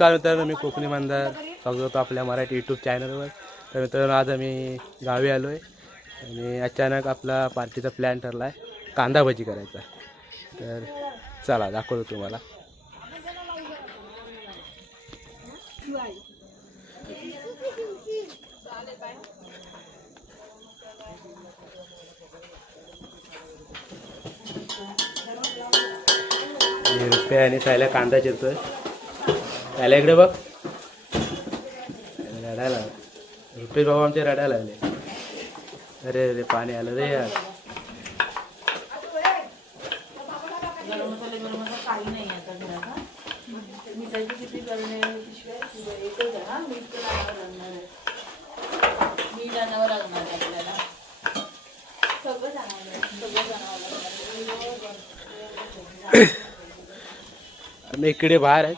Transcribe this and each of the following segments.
नमस्कार मित्रांनो, मी कोकणी मंदार स्वागत होतो आपल्या मराठी यूट्यूब चॅनलवर. तर मित्रांनो, आज आम्ही गावी आलो आहे आणि अचानक आपला पार्टीचा प्लॅन ठरला आहे कांदा भजी करायचा. तर चला दाखवतो तुम्हाला. रुपये आणि सायला कांदा चिरतोय. त्याला इकडे बघ, रडायला रुपेश बाबा आमचे रडायला लागले. अरे अरे पाणी आलं रे यार. आम्ही इकडे बाहेर आहेत.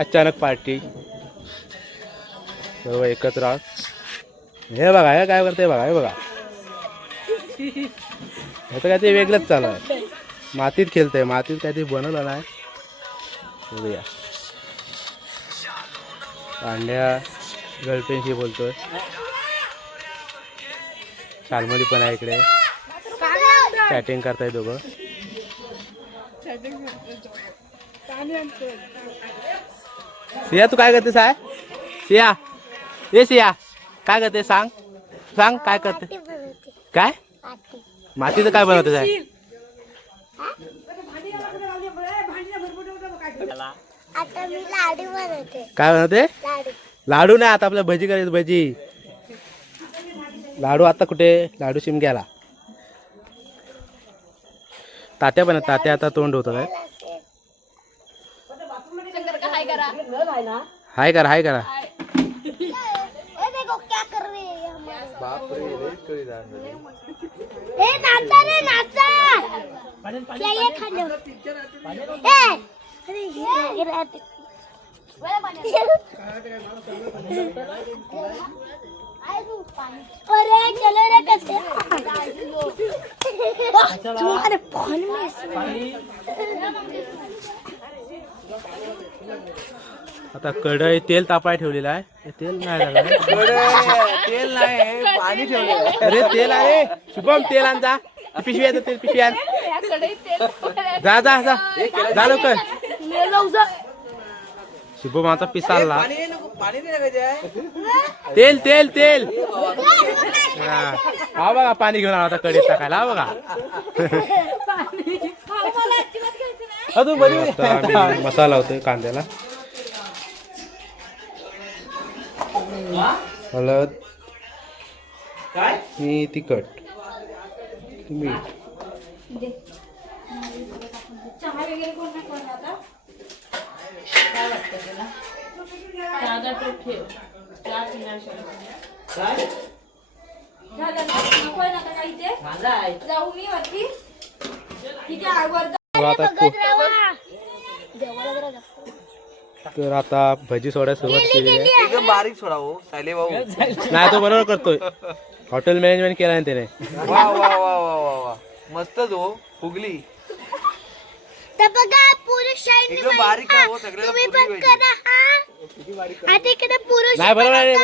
अचानक पार्टी सर्व एकत्र आहोत. हे बघा, हे काय करते बघा, हे बघा, हे तर काय ते वेगळंच चालू आहे. मातीत खेळतंय, मातीत काय ते बनवलं नाही. बघूया, पांड्या गर्लफ्रेंडशी बोलतोय. शालमली पण आहे इकडे, चॅटिंग करताय दोघं. सिया तू काय करते साय? सिया, ये सिया, काय करते सांग, सांग काय करते. काय मातीचं काय बनवते साय? काय बनवते? लाडू नाही, आता आपल्या भजी करायचं. भजी लाडू आता कुठे? लाडू शिमग्याला. तात्या पण, तात्या आता तोंड होतं काय. हाय करा, हाय करा. आता कढई तेल तापाय ठेवलेलं आहे. तेल नाही लागलं, तेल नाही, पाणी ठेवलेलं. अरे तेल आहे शुभम, तेल आण जा. पिशवी आहे, तेल पिशवी आण. जा जा जा जा लवकर. शुभम आता पिसालला. तेल तेल तेल. हा बघा, पाणी घेऊन आला आता कढईत टाकायला. हा बघा, मसाला होतोय कांद्याला. हळद, मी तिखट, मीठ. तर आता भजी सोडायला सुरुवात केली आहे. बारीक सोडा हो सायले भाऊ. नाही, तो बरोबर करतोय. हॉटेल मॅनेजमेंट केला आहे त्याने. वा वा वा वा वा वा, मस्तच हो, फुगली. एकदम बारीक हो सगळं. नाही बरोबर आहे.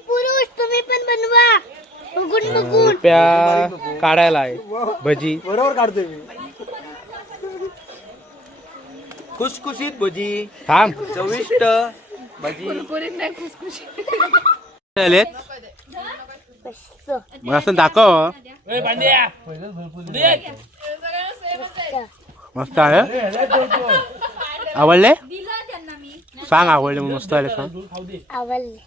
पुरुष तुम्ही पण बनवा. बघून बघून रुपया काढायला आहे भजी. बरोबर काढतोय मी. खुशखुशीत भजी, थांब. चविष्ट भजी. मग असं दाखव. मस्त आहे. आवडले? सांग आवडले. मस्त आले सांग. आवडले.